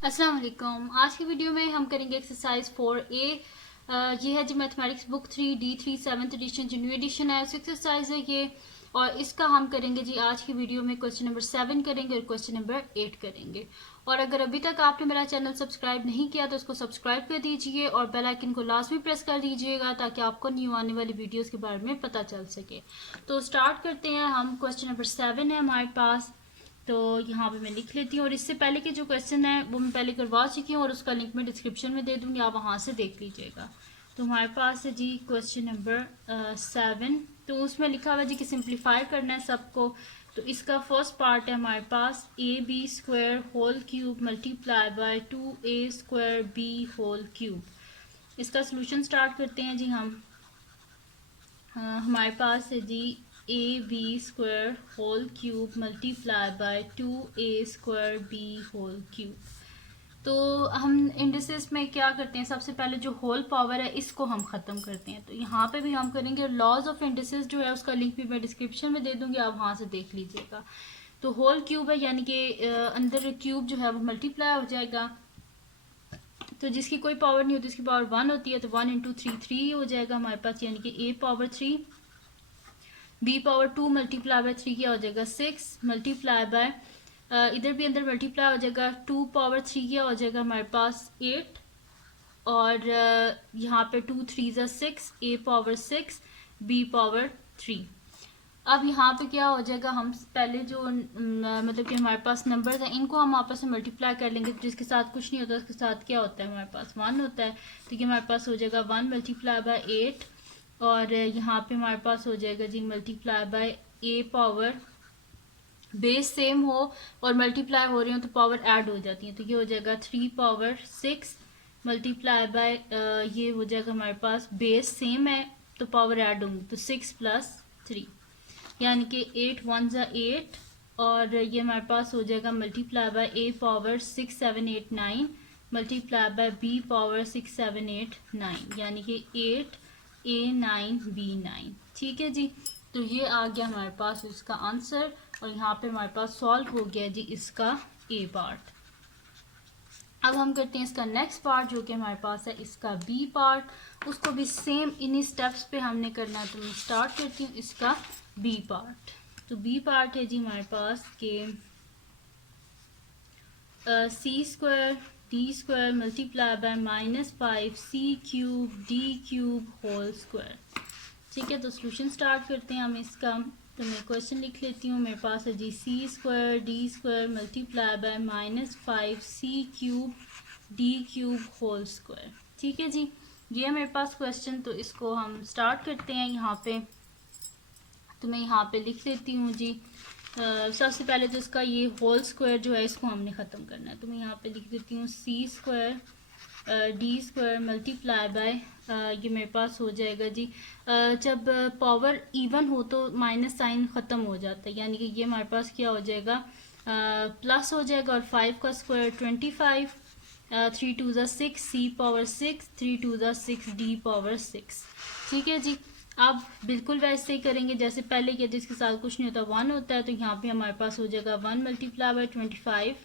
अस्सलाम वालेकुम। आज की वीडियो में हम करेंगे एक्सरसाइज 4A। ये है जी mathematics book 3D3 7th edition जो न्यू एडिशन है उस एक्सरसाइज है ये। और इसका हम करेंगे जी आज की वीडियो में क्वेश्चन नंबर 7 करेंगे और क्वेश्चन नंबर 8 करेंगे। और अगर अभी तक आपने मेरा चैनल सब्सक्राइब नहीं किया तो उसको सब्सक्राइब कर दीजिए और बेल आइकन को लाजमी प्रेस कर दीजिएगा ताकि आपको न्यू आने वाली वीडियोस के बारे में पता चल सके। तो स्टार्ट करते हैं हम। क्वेश्चन नंबर 7 है हमारे पास, तो यहाँ पे मैं लिख लेती हूँ। और इससे पहले के जो क्वेश्चन है वो मैं पहले करवा चुकी हूँ और उसका लिंक मैं डिस्क्रिप्शन में दे दूँगी, आप वहाँ से देख लीजिएगा। तो हमारे पास है जी क्वेश्चन नंबर 7। तो उसमें लिखा हुआ है जी कि सिंप्लीफाई करना है सबको। तो इसका फर्स्ट पार्ट है हमारे पास AB² whole cube multiply by 2A² B whole cube. इसका सोल्यूशन स्टार्ट करते हैं जी हम। हमारे पास है जी AB² whole cube multiply by 2A² B whole cube. तो हम इंडिसेस में क्या करते हैं, सबसे पहले जो होल पावर है इसको हम ख़त्म करते हैं। तो यहाँ पे भी हम करेंगे। लॉज ऑफ इंडिसेस जो है उसका लिंक भी मैं डिस्क्रिप्शन में दे दूँगी, आप वहाँ से देख लीजिएगा। तो होल क्यूब है यानी कि अंदर क्यूब जो है वो मल्टीप्लाई हो जाएगा। तो जिसकी कोई पावर नहीं होती उसकी पावर 1 होती है, तो 1 × 3 3 हो जाएगा हमारे पास, यानी कि A⁻3 B⁻2 मल्टीप्लाई बाय 3 क्या हो जाएगा 6 मल्टीप्लाई बाय इधर भी अंदर मल्टीप्लाई हो जाएगा 2⁻3 क्या हो जाएगा हमारे पास 8। और यहाँ पे 2 3 6 A⁻6 B⁻3। अब यहाँ पे क्या हो जाएगा, हम पहले जो मतलब कि हमारे पास नंबर्स हैं इनको हम आपस में मल्टीप्लाई कर लेंगे। तो जिसके साथ कुछ नहीं होता उसके साथ क्या होता है हमारे पास 1 होता है। तो ये हमारे पास हो जाएगा 1 मल्टीप्लाई बाय 8। और यहाँ पे हमारे पास हो जाएगा जी multiply by A power, base same हो और मल्टीप्लाई हो रही हो तो पावर ऐड हो जाती है। तो ये हो जाएगा 3⁻6 मल्टीप्लाई बाय ये हो जाएगा हमारे पास बेस सेम है तो पावर ऐड होंगी, तो 6 + 3 यानी कि 8 1 8। और ये हमारे पास हो जाएगा multiply by A⁻6 7 8 9 multiply by B⁻6 7 8 9 यानी कि 8 A9 B9। ठीक है जी। तो ये आ गया हमारे पास इसका आंसर। और यहाँ पे हमारे पास सॉल्व हो गया जी इसका A पार्ट। अब हम करते हैं इसका नेक्स्ट पार्ट जो कि हमारे पास है इसका B पार्ट। उसको भी सेम इन्हीं स्टेप्स पे हमने करना है। तो मैं स्टार्ट करती हूँ इसका B पार्ट। तो B पार्ट है जी हमारे पास के C² D² multiply by -5C³ D³ whole square. ठीक है, तो सोल्यूशन स्टार्ट करते हैं हम इसका। तो मैं क्वेश्चन लिख लेती हूँ। मेरे पास है जी C² D² multiply by -5C³ D³ whole square. ठीक है जी, ये है मेरे पास क्वेश्चन। तो इसको हम स्टार्ट करते हैं यहाँ पे। तो मैं यहाँ पे लिख लेती हूँ जी। सबसे पहले तो इसका ये होल स्क्वायर जो है इसको हमने ख़त्म करना है। तो मैं यहाँ पे लिख देती हूँ C² D² मल्टीप्लाई बाय ये मेरे पास हो जाएगा जी। जब पावर इवन हो तो माइनस साइन ख़त्म हो जाता है, यानी कि ये हमारे पास क्या हो जाएगा प्लस हो जाएगा। और 5 का स्क्वायर 25 3 2 6 C⁻6 3 2 6 D⁻6। ठीक है जी। अब बिल्कुल वैसे ही करेंगे जैसे पहले किया, जिसके साथ कुछ नहीं होता 1 होता है। तो यहाँ पे हमारे पास हो जाएगा 1 multiply by 25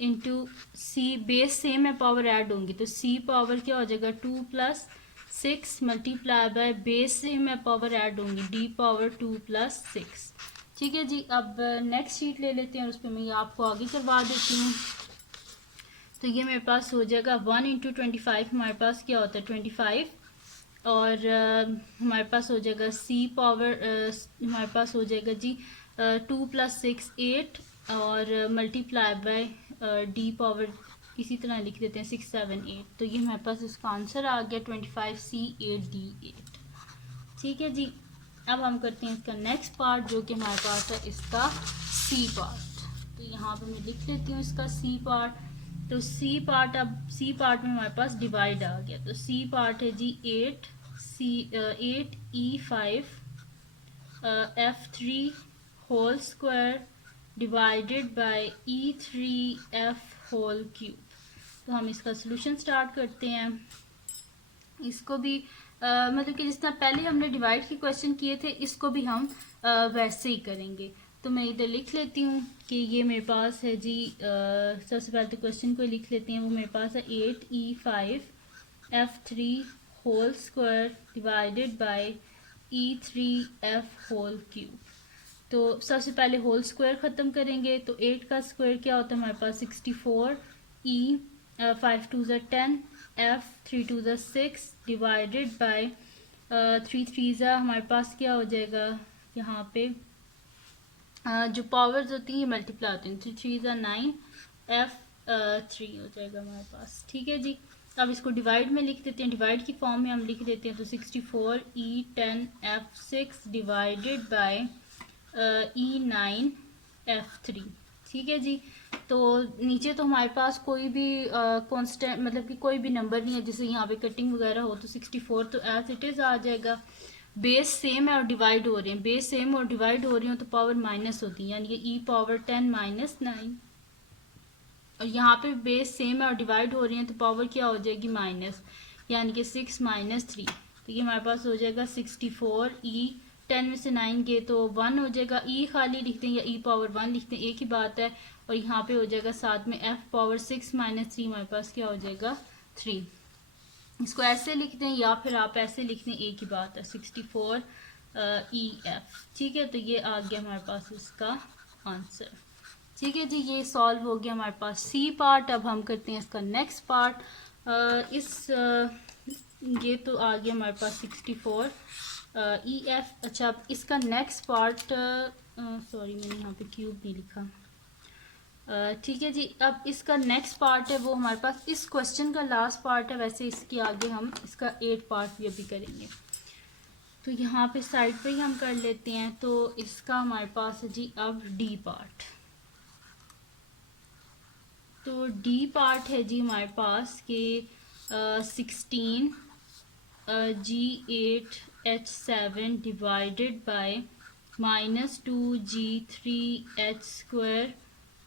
into C, base same है पावर ऐड होंगी तो C पावर क्या हो जाएगा 2 + 6 मल्टीप्लाई बाय बेस सेम है पावर ऐड होंगी D⁻2 + 6। ठीक है जी। अब नेक्स्ट शीट ले लेते हैं और उस पर मैं आपको आगे करवा देती हूँ। तो ये मेरे पास हो जाएगा 1 × 25 हमारे पास क्या होता है 25। और हमारे पास हो जाएगा C पावर हमारे पास हो जाएगा जी 2 + 6 8 और मल्टीप्लाई बाय D पावर इसी तरह लिख देते हैं 6 7 8। तो ये हमारे पास इसका आंसर आ गया 25C 8 D 8। ठीक है जी। अब हम करते हैं इसका नेक्स्ट पार्ट जो कि हमारे पास है इसका C पार्ट। तो यहाँ पे मैं लिख लेती हूँ इसका C पार्ट। तो C पार्ट, अब C पार्ट में हमारे पास डिवाइड आ गया। तो C पार्ट है जी 8 E5 F3 whole square divided by E3 F whole cube. तो हम इसका सोल्यूशन स्टार्ट करते हैं। इसको भी मतलब कि जिस तरह पहले हमने डिवाइड के क्वेश्चन किए थे इसको भी हम वैसे ही करेंगे। तो मैं इधर लिख लेती हूँ कि ये मेरे पास है जी, सबसे पहले तो क्वेश्चन को लिख लेते हैं। वो मेरे पास है 8e5f3 whole square divided by e3f whole cube. तो सबसे पहले होल स्क्वायर ख़त्म करेंगे, तो 8 का स्क्वायर क्या होता है हमारे पास 64, e 5 2 ज़ा 10, f 3 2 ज़ा 6 डिवाइडेड बाय 3 3 ज़ा हमारे पास क्या हो जाएगा यहाँ पे जो पावर्स होती हैं मल्टीप्लाई होती हैं, 3 3 ज़ा 9, f 3 हो जाएगा हमारे पास। ठीक है जी, अब इसको डिवाइड में लिख देते हैं, डिवाइड की फॉर्म में हम लिख देते हैं। तो 64 e 10 f 6 divided bye E9 F3। ठीक है जी, तो नीचे तो हमारे पास कोई भी कांस्टेंट मतलब कि कोई भी नंबर नहीं है जिसे यहाँ पे कटिंग वगैरह हो, तो 64 तो एज इट इज़ आ जाएगा। बेस सेम है और डिवाइड हो रहे हैं, बेस सेम और डिवाइड हो रही हो तो पावर माइनस होती है, यानी कि e पावर 10 माइनस 9। और यहाँ पे बेस सेम है और डिवाइड हो रही है तो पावर क्या हो जाएगी माइनस, यानी कि 6 माइनस 3। तो ये हमारे पास हो जाएगा 64 e 10 में से 9 गए तो 1 हो जाएगा। e खाली लिखते हैं या e पावर 1 लिखते हैं, एक ही बात है। और यहाँ पे हो जाएगा साथ में f पावर 6 माइनस 3, हमारे पास क्या हो जाएगा 3। इसको ऐसे लिखते हैं या फिर आप ऐसे लिखते हैं, एक ही बात है, 64 EF। ठीक है, तो ये आ गया हमारे पास इसका आंसर। ठीक है जी, ये सॉल्व हो गया हमारे पास सी पार्ट। अब हम करते हैं इसका नेक्स्ट पार्ट। ये तो आ गया हमारे पास 64 EF। अच्छा, अब इसका नेक्स्ट पार्ट, सॉरी मैंने यहाँ पे क्यूब नहीं लिखा। ठीक है जी, अब इसका नेक्स्ट पार्ट है वो हमारे पास इस क्वेश्चन का लास्ट पार्ट है। वैसे इसके आगे हम इसका 8 पार्ट भी अभी करेंगे, तो यहाँ पे साइड पे ही हम कर लेते हैं। तो इसका हमारे पास है जी अब डी पार्ट। तो डी पार्ट है जी हमारे पास के 16 G8H7 divided by -2G3H²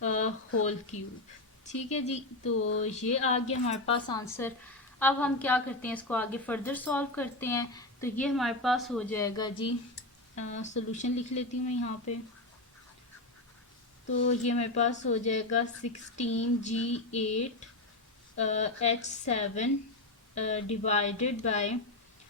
whole cube. ठीक है जी, तो ये आ गया हमारे पास आंसर। अब हम क्या करते हैं, इसको आगे फर्दर सॉल्व करते हैं। तो ये हमारे पास हो जाएगा जी, सॉल्यूशन लिख लेती हूँ मैं यहाँ पे। तो ये मेरे पास हो जाएगा 16G8H7 डिवाइडेड बाय,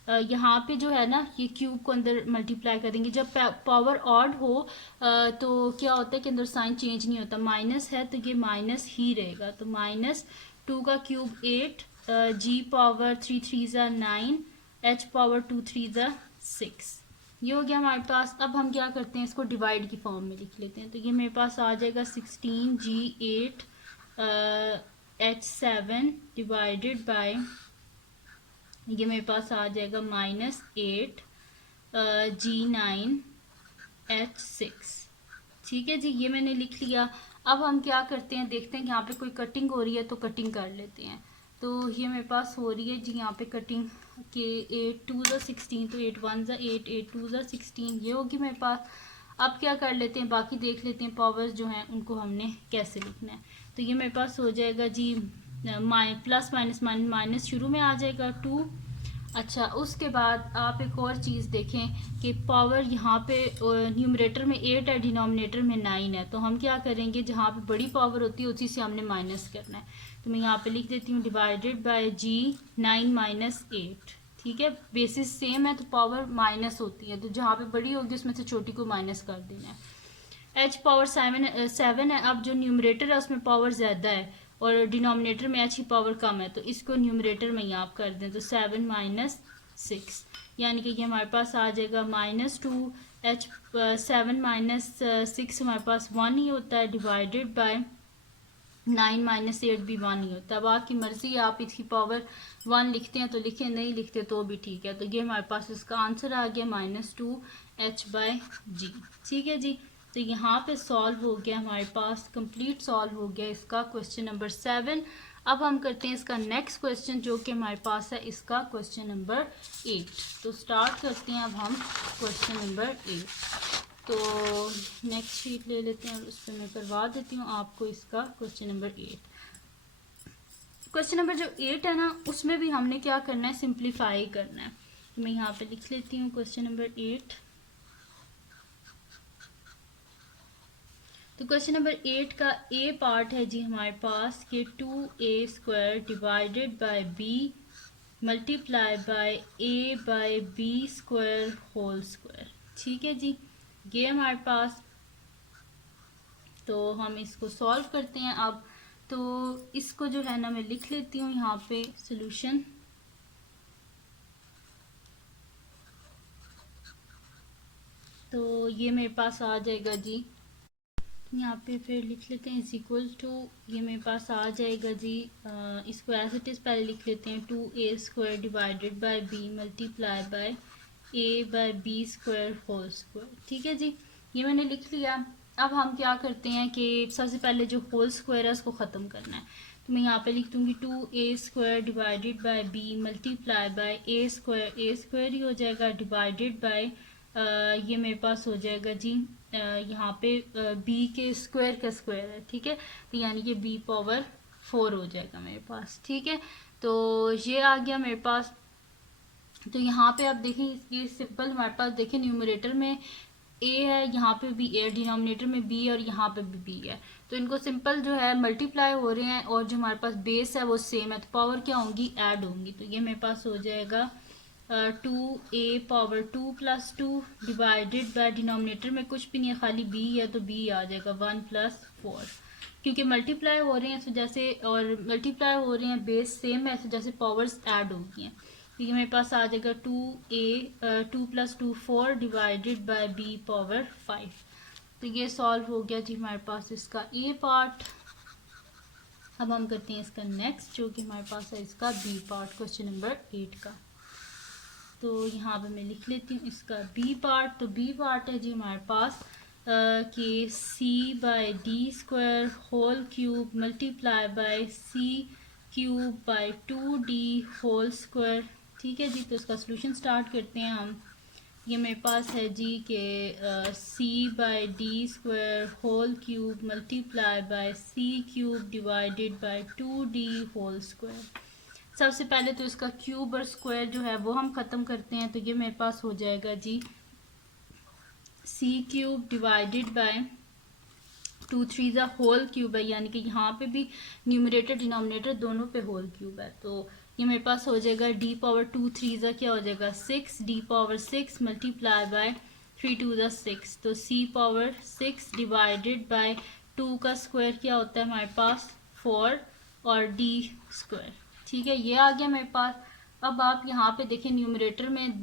यहाँ पे जो है ना ये क्यूब को अंदर मल्टीप्लाई करेंगे। जब पावर ऑड हो तो क्या होता है कि अंदर साइन चेंज नहीं होता, माइनस है तो ये माइनस ही रहेगा। तो -2 का क्यूब 8, G पावर 3 3 ज़ा 9, H पावर 2 3 ज़ा 6। ये हो गया हमारे पास। अब हम क्या करते हैं, इसको डिवाइड की फॉर्म में लिख लेते हैं। तो ये मेरे पास आ जाएगा 16G8H7 डिवाइडेड बाय, ये मेरे पास आ जाएगा -8G9H6। ठीक है जी, ये मैंने लिख लिया। अब हम क्या करते हैं, देखते हैं कि यहाँ पे कोई कटिंग हो रही है तो कटिंग कर लेते हैं। तो ये मेरे पास हो रही है जी यहाँ पे कटिंग के 8 2 ज़ा 16, तो 8 1 ज़ा 8 8 2 ज़ा 16 ये होगी मेरे पास। अब क्या कर लेते हैं, बाकी देख लेते हैं पावर्स जो हैं उनको हमने कैसे लिखना है। तो ये मेरे पास हो जाएगा जी प्लस माइनस माइनस शुरू में आ जाएगा 2। अच्छा, उसके बाद आप एक और चीज़ देखें कि पावर यहाँ पे न्यूमरेटर में 8 है, डिनोमिनेटर में 9 है। तो हम क्या करेंगे, जहाँ पे बड़ी पावर होती है उसी से हमने माइनस करना है। तो मैं यहाँ पे लिख देती हूँ डिवाइडेड बाय G9 - 8। ठीक है, बेसिस सेम है तो पावर माइनस होती है, तो जहाँ पे बड़ी होगी उसमें से छोटी को माइनस कर देना है। H पावर 7 है। अब जो न्यूमरेटर है उसमें पावर ज़्यादा है और डिनोमिनेटर में H की पावर कम है, तो इसको न्यूमरेटर में ही आप कर दें। तो 7 - 6, यानी कि ये हमारे पास आ जाएगा -2 H 7 - 6 हमारे पास 1 ही होता है, डिवाइडेड बाय 9 - 8 भी 1 ही होता है। अब आपकी मर्ज़ी है, आप इसकी पावर 1 लिखते हैं तो लिखें, नहीं लिखते तो भी ठीक है। तो ये हमारे पास इसका आंसर आ गया -2H/G। ठीक है जी, तो यहाँ पे सॉल्व हो गया हमारे पास, कंप्लीट सॉल्व हो गया इसका क्वेश्चन नंबर 7। अब हम करते हैं इसका नेक्स्ट क्वेश्चन जो कि हमारे पास है इसका क्वेश्चन नंबर 8। तो स्टार्ट करते हैं अब हम क्वेश्चन नंबर 8। तो नेक्स्ट शीट ले लेते हैं और उस पर मैं करवा देती हूँ आपको इसका क्वेश्चन नंबर 8। क्वेश्चन नंबर जो 8 है ना, उसमें भी हमने क्या करना है, सिंप्लीफाई करना है। तो मैं यहाँ पे लिख लेती हूँ क्वेश्चन नंबर 8। तो क्वेश्चन नंबर 8 का ए पार्ट है जी हमारे पास कि 2a² divided by b multiply by a/b² whole square. ठीक है जी, ये हमारे पास, तो हम इसको सॉल्व करते हैं अब। तो इसको जो है ना मैं लिख लेती हूँ यहाँ पे सॉल्यूशन। तो ये मेरे पास आ जाएगा जी, यहाँ पे फिर लिख लेते हैं इज इक्वल टू, ये मेरे पास आ जाएगा जी, इसको एज इट इज़ पहले लिख लेते हैं 2a² divided by b multiply by a/b² whole square. ठीक है जी, ये मैंने लिख लिया। अब हम क्या करते हैं कि सबसे पहले जो होल स्क्वायर है उसको ख़त्म करना है। तो मैं यहाँ पे लिख दूँगी 2a² divided by b multiply bye a² ही हो जाएगा, डिवाइडेड बाय ये मेरे पास हो जाएगा जी, यहाँ पे b के स्क्वायर का स्क्वायर है। ठीक है, तो यानी कि b⁴ हो जाएगा मेरे पास। ठीक है, तो ये आ गया मेरे पास। तो यहाँ पे आप देखें, ये सिंपल हमारे पास देखें न्यूमरेटर में a है, यहाँ पे भी a, डिनोमिनेटर में b और यहाँ पे भी b है। तो इनको सिंपल जो है मल्टीप्लाई हो रहे हैं और जो हमारे पास बेस है वो सेम है, तो पावर क्या होंगी, ऐड होंगी। तो ये मेरे पास हो जाएगा 2a⁴ 2 + 2 डिवाइडेड बाय, डिनोमिनेटर में कुछ भी नहीं है खाली b है तो b आ जाएगा 1 + 4, क्योंकि मल्टीप्लाई हो रहे हैं तो जैसे, और मल्टीप्लाई हो रहे हैं बेस सेम है तो जैसे पावर्स ऐड होगी हैं। तो ये मेरे पास आ जाएगा 2 + 2 4 डिवाइडेड बाय b⁴ 5। तो ये सॉल्व हो गया जी हमारे पास इसका ए पार्ट। अब हम करते हैं इसका नेक्स्ट, जो कि हमारे पास है इसका बी पार्ट, क्वेश्चन नंबर 8 का। तो यहाँ पे मैं लिख लेती हूँ इसका बी पार्ट। तो बी पार्ट है जी हमारे पास कि c/d² whole cube multiply by c³ 2d whole square. ठीक है जी, तो इसका सोल्यूशन स्टार्ट करते हैं हम। ये मेरे पास है जी कि c/d² whole cube multiply by c³ divided by 2d whole square. सबसे पहले तो इसका क्यूब और स्क्वायर जो है वो हम ख़त्म करते हैं। तो ये मेरे पास हो जाएगा जी c³ divided by 2 3 whole cube है, यानी कि यहाँ पे भी न्यूमरेटर डिनोमिनेटर दोनों पे होल क्यूब है। तो ये मेरे पास हो जाएगा d⁻2 3 क्या हो जाएगा 6, d⁻6 मल्टीप्लाई बाय 3 2 6। तो c⁻6 डिवाइडेड बाय 2 का स्क्वायर क्या होता है हमारे पास 4 और d²। ठीक है, ये आ गया मेरे पास। अब आप यहाँ पे देखें न्यूमरेटर में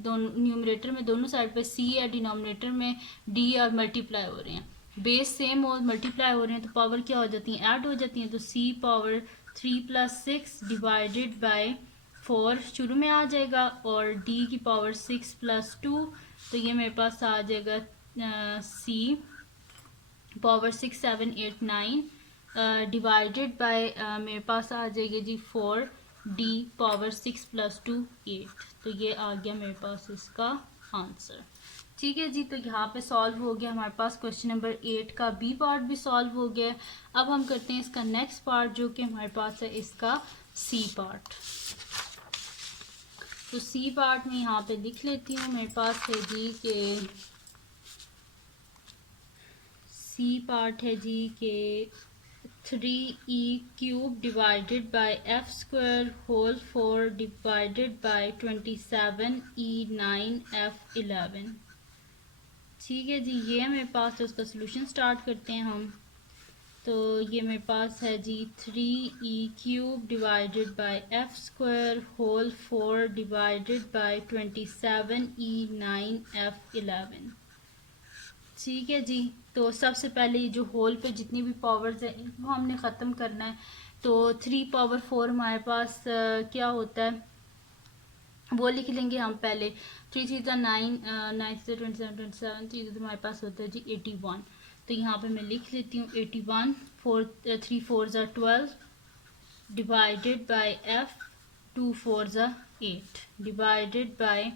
दोनों साइड पे c है, डिनोमिनेटर में d और मल्टीप्लाई हो रहे हैं, बेस सेम और मल्टीप्लाई हो रहे हैं तो पावर क्या हो जाती है, ऐड हो जाती हैं। तो c⁻3 + 6 डिवाइडेड बाय 4 शुरू में आ जाएगा और d की पावर 6 + 2। तो ये मेरे पास आ जाएगा c⁻6 7 8 9 डिवाइडेड बाय मेरे पास आ जाएगी जी 4d⁻6 + 2 8। तो ये आ गया मेरे पास इसका आंसर। ठीक है जी, तो यहाँ पे सॉल्व हो गया हमारे पास क्वेश्चन नंबर 8 का बी पार्ट भी सॉल्व हो गया। अब हम करते हैं इसका नेक्स्ट पार्ट, जो कि हमारे पास है इसका सी पार्ट। तो सी पार्ट में यहाँ पे लिख लेती हूँ, मेरे पास है जी कि सी पार्ट है जी के 3e³ divided by f² whole 4 divided by 27e9 f11। ठीक है जी, ये मेरे पास, तो उसका सोल्यूशन स्टार्ट करते हैं हम। तो ये मेरे पास है जी 3e³ divided by f² whole 4 divided by 27e9 f11। ठीक है जी, तो सबसे पहले ये जो होल पे जितनी भी पावर्स है इनको हमने ख़त्म करना है। तो 3⁴ हमारे पास क्या होता है वो लिख लेंगे हम पहले। 3 3 9 9 से 27 27 3 हमारे पास होता है जी 81। तो यहाँ पे मैं लिख लेती हूँ 81 3 4 12 divided by f 2 4 8 divided by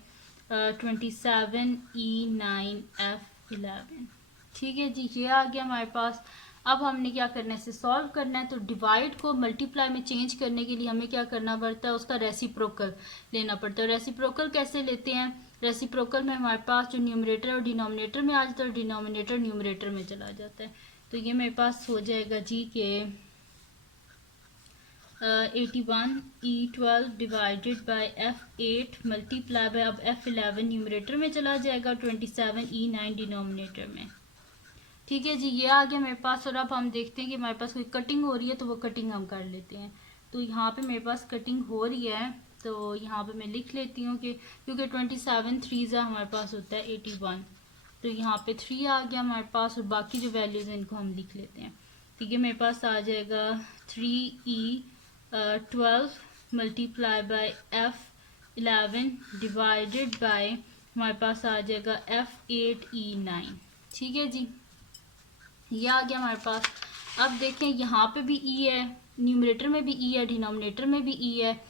27e9 f11। ठीक है जी, ये आ गया हमारे पास। अब हमने क्या करना है, इसे सॉल्व करना है। तो डिवाइड को मल्टीप्लाई में चेंज करने के लिए हमें क्या करना पड़ता है, उसका रेसिप्रोकल लेना पड़ता है। रेसिप्रोकल कैसे लेते हैं, रेसिप्रोकल में हमारे पास जो न्यूमरेटर और डिनोमिनेटर में आ जाता है और डिनोमिनेटर न्यूमरेटर में चला जाता है। तो ये मेरे पास हो जाएगा जी के 81 E12 divided by F8 multiply by, अब F11 न्यूमरेटर में चला जाएगा, 27 E9 डिनोमिनेटर में। ठीक है जी, ये आ गया मेरे पास। और अब हम देखते हैं कि हमारे पास कोई कटिंग हो रही है तो वो कटिंग हम कर लेते हैं। तो यहाँ पे मेरे पास कटिंग हो रही है, तो यहाँ पे मैं लिख लेती हूँ कि क्योंकि 27 3 हमारे पास होता है 81, तो यहाँ पे 3 आ गया हमारे पास, और बाकी जो वैल्यूज़ हैं इनको हम लिख लेते हैं। ठीक है, मेरे पास आ जाएगा 3E12 multiply by F11 divided by, हमारे पास आ जाएगा F8E9। ठीक है जी, ये आ गया हमारे पास। अब देखें यहाँ पे भी ई है, न्यूमरेटर में भी ई है, डिनोमिनेटर में भी ई है,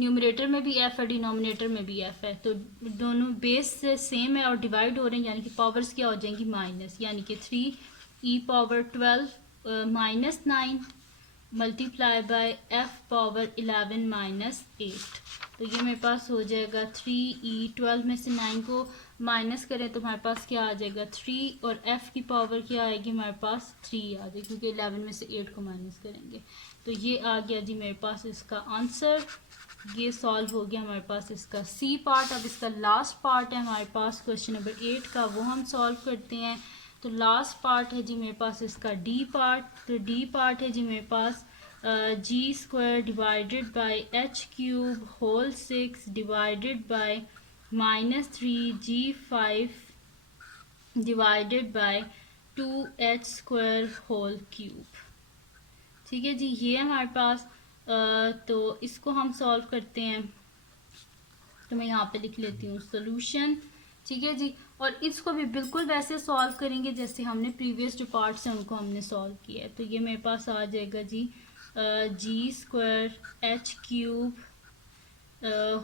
न्यूमरेटर में भी एफ है, डिनोमिनेटर में भी एफ है, तो दोनों बेस से सेम है और डिवाइड हो रहे हैं, यानी कि पावर्स क्या हो जाएंगी माइनस, यानी कि 3E12 minus 9 multiply by F power 11 minus 8। तो ये मेरे पास हो जाएगा 3E12 में से 9 को माइनस करें तो हमारे पास क्या आ जाएगा 3, और f की पावर क्या आएगी हमारे पास 3 आ जाएगी, क्योंकि 11 में से 8 को माइनस करेंगे। तो ये आ गया जी मेरे पास इसका आंसर। ये सॉल्व हो गया हमारे पास इसका सी पार्ट। अब इसका लास्ट पार्ट है हमारे पास क्वेश्चन नंबर 8 का, वो हम सॉल्व करते हैं। तो लास्ट पार्ट है जी मेरे पास इसका डी पार्ट। तो डी पार्ट है जी मेरे पास g² divided by h³ whole 6 divided by -3g5 divided by 2h² whole cube. ठीक है जी, ये हमारे पास तो इसको हम सॉल्व करते हैं। तो मैं यहाँ पे लिख लेती हूँ सोल्यूशन। ठीक है जी, और इसको भी बिल्कुल वैसे सॉल्व करेंगे जैसे हमने प्रीवियस जो पार्ट्स हैं उनको हमने सॉल्व किया है। तो ये मेरे पास आ जाएगा जी g² h³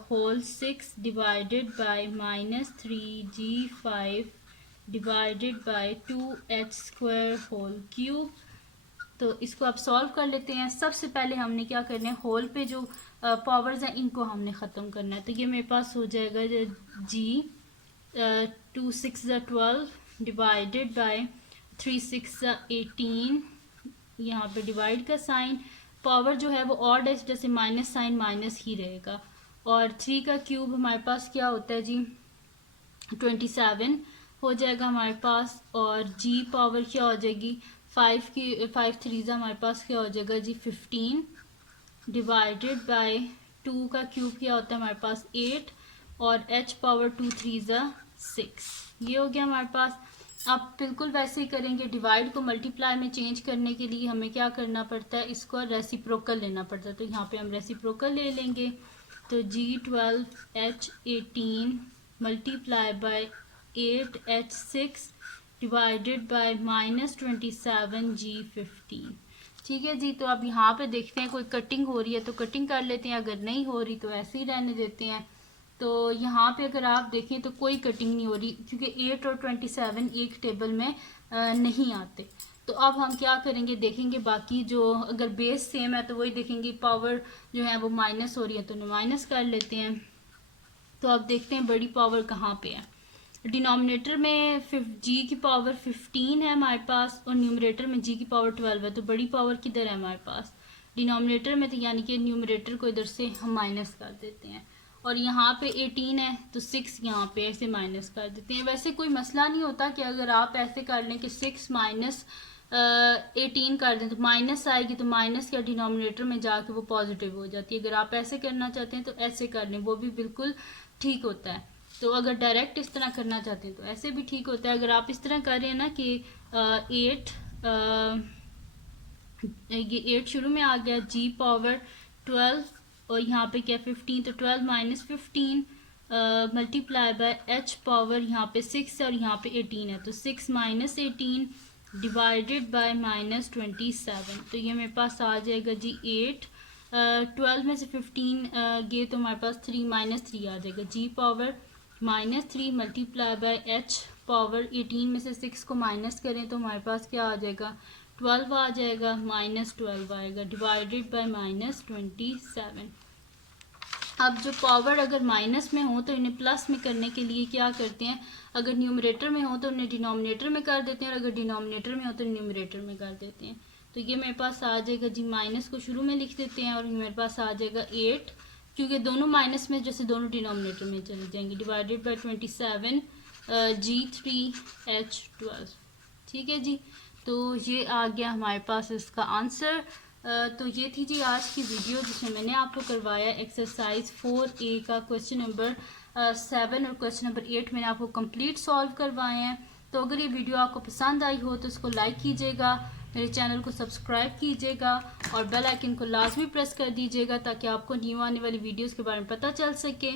whole 6 divided by -3g5 divided by 2h² whole cube. तो इसको अब सॉल्व कर लेते हैं। सबसे पहले हमने क्या करना है, होल पे जो पावर्स हैं इनको हमने ख़त्म करना है। तो ये मेरे पास हो जाएगा जी 2 6 12 डिवाइडेड बाय 3 6 18, यहाँ पे डिवाइड का साइन, पावर जो है वो ऑड है, जैसे माइनस साइन माइनस ही रहेगा, और 3 का क्यूब हमारे पास क्या होता है जी 27 हो जाएगा हमारे पास, और जी पावर क्या हो जाएगी 5 3 हमारे पास क्या हो जाएगा जी 15 डिवाइडेड बाय 2 का क्यूब क्या होता है हमारे पास 8, और h पावर 2 3 6। ये हो गया हमारे पास। अब बिल्कुल वैसे ही करेंगे, डिवाइड को मल्टीप्लाई में चेंज करने के लिए हमें क्या करना पड़ता है, इसको रेसिप्रोकल लेना पड़ता है। तो यहाँ पे हम रेसिप्रोकल ले लेंगे। तो g12 h18 multiply by 8h6 divided by -27 g15। ठीक है जी, तो अब यहाँ पे देखते हैं कोई कटिंग हो रही है तो कटिंग कर लेते हैं, अगर नहीं हो रही तो ऐसे ही रहने देते हैं। तो यहाँ पे अगर आप देखें तो कोई कटिंग नहीं हो रही, क्योंकि 8 और 27 एक टेबल में नहीं आते। तो अब हम क्या करेंगे, देखेंगे बाकी जो अगर बेस सेम है तो वही देखेंगे, पावर जो है वो माइनस हो रही है तो माइनस कर लेते हैं। तो अब देखते हैं बड़ी पावर कहाँ पे है। डिनोमिनेटर में g की पावर 15 है हमारे पास, और न्यूमरेटर में g की पावर 12 है। तो बड़ी पावर किधर है हमारे पास, डिनोमिनेटर में, तो यानी कि न्यूमरेटर को इधर से हम माइनस कर देते हैं। और यहाँ पे 18 है तो 6 यहाँ पे ऐसे माइनस कर देते हैं। वैसे कोई मसला नहीं होता कि अगर आप ऐसे कर लें कि 6 माइनस 18 कर दें तो माइनस आएगी, तो माइनस का डिनोमिनेटर में जाके वो पॉजिटिव हो जाती है। अगर आप ऐसे करना चाहते हैं तो ऐसे कर लें, वो भी बिल्कुल ठीक होता है। तो अगर डायरेक्ट इस तरह करना चाहते हैं तो ऐसे भी ठीक होता है। अगर आप इस तरह कर रहे हैं ना कि 8 शुरू में आ गया, g पावर 12 और यहाँ पे क्या 15, तो 12 minus 15 multiply by h power यहाँ पे 6 और यहाँ पे 18 है, तो 6 माइनस 18 डिवाइडेड बाय -27। तो ये मेरे पास आ जाएगा जी 8, 12 में से 15 गए तो हमारे पास 3 माइनस 3 आ जाएगा, g power -3 multiply by h power 18 में से 6 को माइनस करें तो हमारे पास क्या आ जाएगा 12 आ जाएगा, -12 आएगा डिवाइडेड बाय -27। अब जो पावर अगर माइनस में हो तो इन्हें प्लस में करने के लिए क्या करते हैं, अगर न्यूमरेटर में हो तो उन्हें डिनोमिनेटर में कर देते हैं और अगर डिनोमिनेटर में हो तो न्यूमरेटर में कर देते हैं। तो ये मेरे पास आ जाएगा जी, माइनस को शुरू में लिख देते हैं और मेरे पास आ जाएगा 8, क्योंकि दोनों माइनस में जैसे दोनों डिनोमिनेटर में चले जाएंगे, डिवाइडेड बाई 27 G3H12। ठीक है जी, तो ये आ गया हमारे पास इसका आंसर। तो ये थी जी आज की वीडियो जिसमें मैंने आपको करवाया एक्सरसाइज 4A का क्वेश्चन नंबर 7 और क्वेश्चन नंबर 8 मैंने आपको कंप्लीट सॉल्व करवाए हैं। तो अगर ये वीडियो आपको पसंद आई हो तो इसको लाइक कीजिएगा, मेरे चैनल को सब्सक्राइब कीजिएगा और बेल आइकन को लाजमी प्रेस कर दीजिएगा ताकि आपको न्यू आने वाली वीडियोस के बारे में पता चल सके।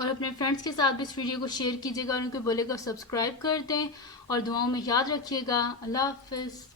और अपने फ्रेंड्स के साथ भी इस वीडियो को शेयर कीजिएगा और उनको बोलेगा सब्सक्राइब कर दें और दुआओं में याद रखिएगा। अल्लाह हाफिज़।